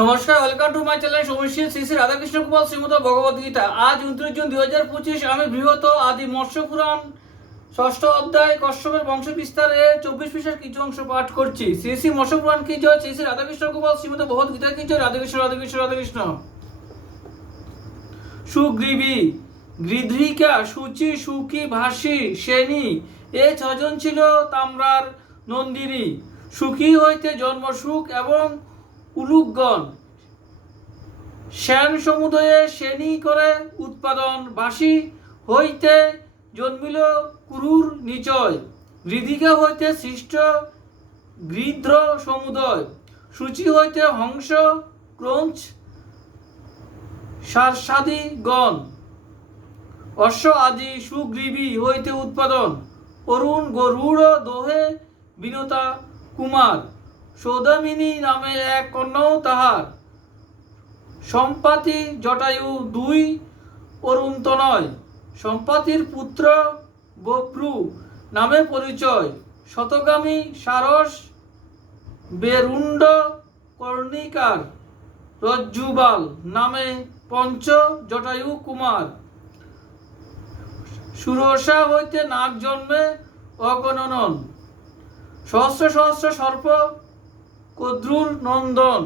নমস্কার, welcome to my channel সমীশী শ্রী শ্রী রাধাকৃষ্ণ গোপাল শ্রীমদ ভগবদ গীতা। আজ 29 জুন 2025। আমি বৃহৎ আদি মৎস্য পুরাণ ষষ্ঠ অধ্যায় কশ্যপের বংশ বিস্তারে 24 পৃষ্ঠার কিছু অংশ পাঠ করছি। শ্রী শ্রী মৎস্য পুরাণ কি জয়, শ্রী শ্রী রাধাকৃষ্ণ গোপাল শ্রীমদ ভগবদ গীতা কি জয়। রাধাকৃষ্ণ রাধাকৃষ্ণ রাধাকৃষ্ণ। সুগ্রীবী, গৃধ্রিকা, সুচি, সুখী, ভাসী, সেনী এ ছজন ছিল তাম্রার নন্দিনী। সুখী হইতে জন্ম সুখ এবং উলুকগণ, শ্যান সমুদয়ে শ্রেণী করে উৎপাদন। বাসী হইতে জন্মিল কুরুর নিচয়, গৃধিকা হইতে সৃষ্ট গৃধ্র সমুদয়। সূচি হইতে হংস, ক্রঞ্চ, সারসাদি গণ। অশ্ব আদি সুগ্রীবী হইতে উৎপাদন। অরুণ, গরুড় দোহে বিনতা কুমার। সৌদামিনী নামে এক কন্যাও তাহার। সম্পাতি জটায়ু, দুই অরুণতনয়। সম্পাতির পুত্র বপ্রু নামে পরিচয়। শতগামী সারস, বেরুণ্ড কর্ণিকার। রজ্জুবাল নামে পঞ্চ জটায়ু কুমার। সুরসা হইতে নাগ জন্মে অগণনন। সহস্র সহস্র সর্প কদ্রুর নন্দন।